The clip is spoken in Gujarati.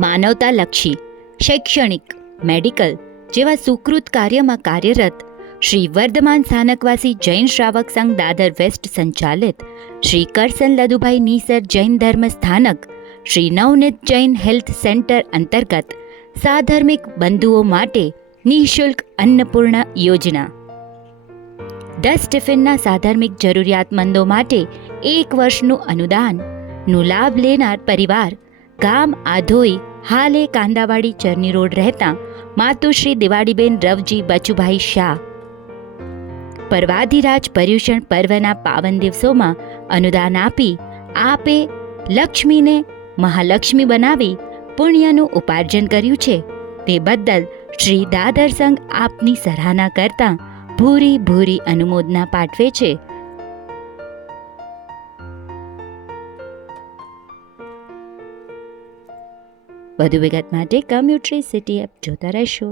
માનવતાલક્ષી, શૈક્ષણિક, મેડિકલ જેવા સુકૃત કાર્યમાં કાર્યરત શ્રી વર્ધમાન સ્થાનકવાસી જૈન શ્રાવક સંઘ દાદર વેસ્ટ સંચાલિત શ્રી કરસન લદુભાઈ નીસર જૈન ધર્મ સ્થાનક શ્રી નવનીત જૈન હેલ્થ સેન્ટર અંતર્ગત સાધર્મિક બંધુઓ માટે નિઃશુલ્ક અન્નપૂર્ણા યોજના. 10 ટિફિનના સાધર્મિક જરૂરિયાતમંદો માટે 1 વર્ષનું અનુદાનનો લાભ લેનાર પરિવાર ગામ આધોઈ, હાલે કાંદાવાડી, ચરની રોડ રહેતા માતુશ્રી દિવાળીબેન રવજી બચુભાઈ શાહ. પરવાધિરાજ પર્યુષણ પર્વના પાવન દિવસોમાં અનુદાન આપી આપે લક્ષ્મીને મહાલક્ષ્મી બનાવી પુણ્યનું ઉપાર્જન કર્યું છે તે બદલ શ્રી દાદર સંઘ આપની સરાહના કરતા ભૂરી ભૂરી અનુમોદના પાઠવે છે. વધુ વિગત માટે કમ્યુટ્રી સિટી એપ જોતા રહેશો.